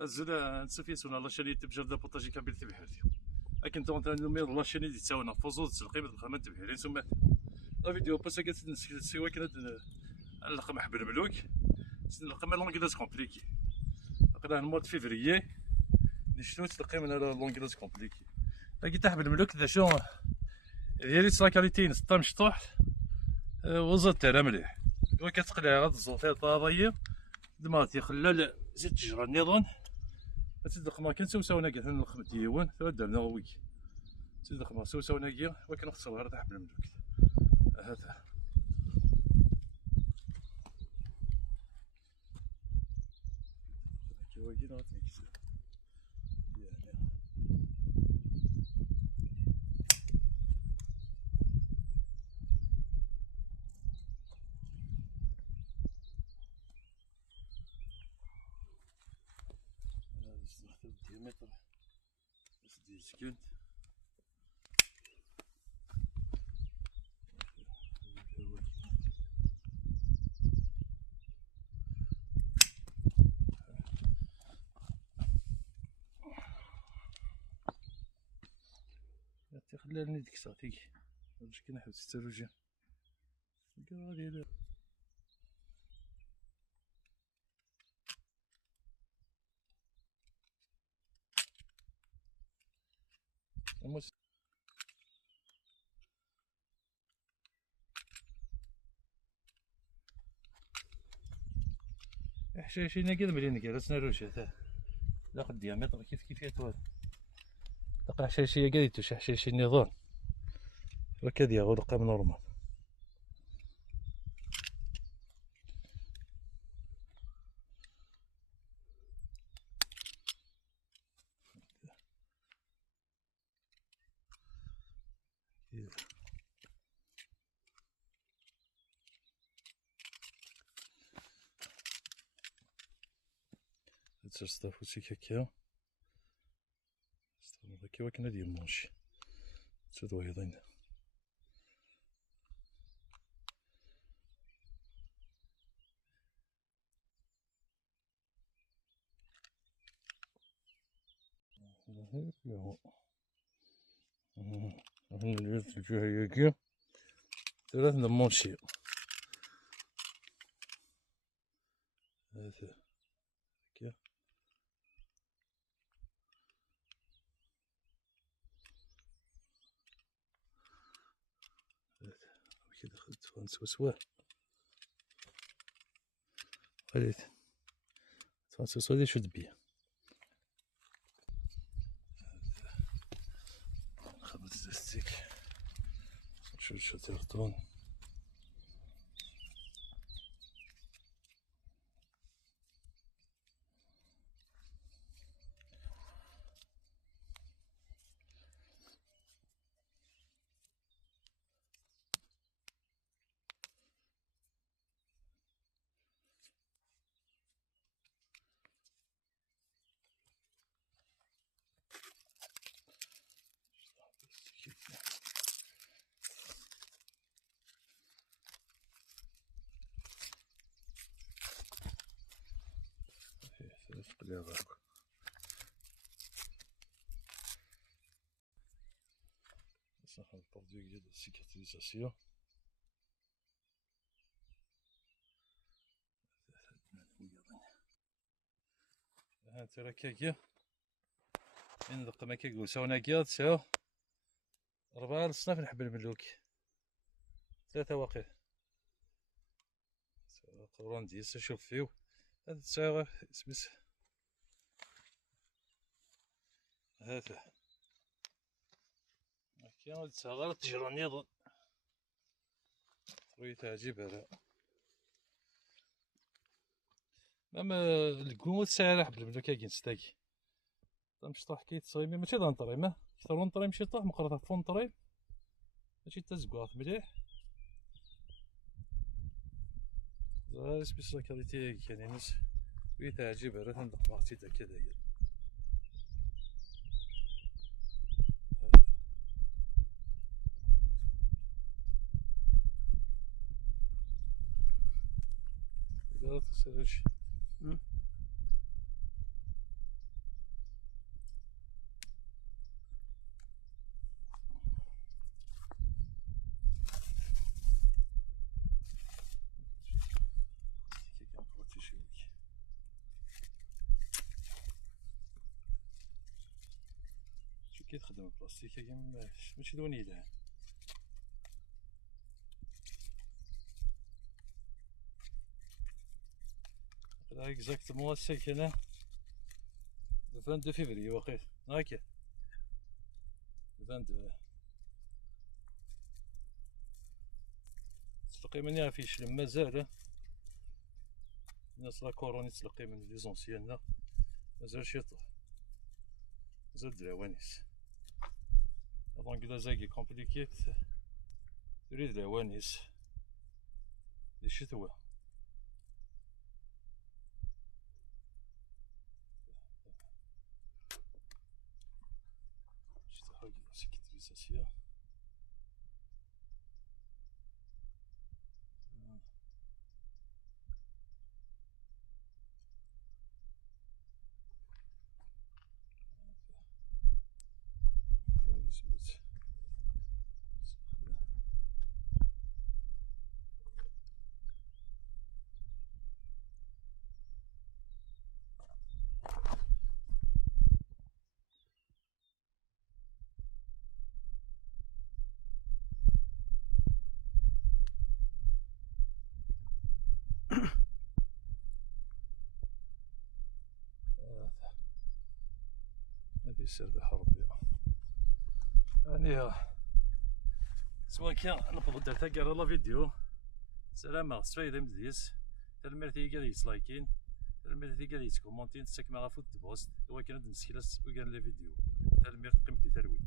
الزلا نسفيسونا لاشاني تبجر دا بوطاجي كابيل تبحرتي لكن تو نمير لاشاني دي تساونا فوزوز تلقيمة الخامات تبحرين ثم لا فيديو بس كانت سوا كانت نلقى حبل ملوك نلقى لونغلاز كومبليكي نقرا المواد فيفريي نشتو تلقي من لونغلاز كومبليكي لكن تحبل ملوك ذا شو ديالي سا كاليتي نسطا مشطوح وزاد ترى مليح وكتقلع غاد الزوطيط طاضيه دماتي خلال زيد تجرى النظام تدق ما كان سوساونا كاع نلقم ديوان درنا ويك تدق ما سوساونا كاع ولكن نخسر غير تحبل ملوك هذا كيواكي نعطيك الديامتر بس ديال سكنت خلالني ديك الساعتيك باش كنحبس التروجه كاع ديال حشاشينا كذا مليون كراسنا روشة لا الديامتر كيف يتوالى تلقى حشاشية كذا يتوش حشاشي النظام وكذا يا غلقة من نورمال تصرف وسيك هكا تصرف هكا وكنا ديال مونشي تسدو أيضا الجهة هكا ثلاث مونشي هذا هكا كي دخلت غنسوسوه خليت تغنسوسو لي شد بيه نخبط الزاستيك شو تيرطون قليل هاك نسخن البرودوي ديال السيكاتريزاسيون ها انت راه كاكيا ندق ما كيقول ساونا كيا تساو 4 الصناف نحب الملوك 3 واقع قران ديال شوف فيو هذا تساو سميت هذا كاين تساغر تجرى نظام خويا تعجب هذا مام الكون ساعه حب الملوك كاين ستاكي مش طاح كي تصايمي ماشي دانطريمه كثر نطريم ماشي طاح مقرطه فون طريم ماشي تزقواط مليح زعما سبيس لا كاليتي كاين ناس وي تعجب راه تندق مارتي تا كذا داير لا تسالش كي تخدم البلاستيك ماشي دوين يلاه. اكزاكتومون الساكنة 22 فيفري واقيلا هاكا 22 تلقي من يعرفيش مازال الناس لا كوروني تلقي من لي زونسيان مازال شي طوح مازال دراوانيس دونك دازاكي كومبليكيت تريد دراوانيس لي شتوى شتو حاجة سيكتريزاسيون هذه السربحة ربي يعني سواء كان نقبض درتها كاع لا فيديو سلامة سفايدة مزيس تلمرتي قال يتلايكين تلمرتي قال يتكومونتين تساكما غافوت بوست هو كان نسكلاس وكان لا فيديو تلمرت قيمتي ترويت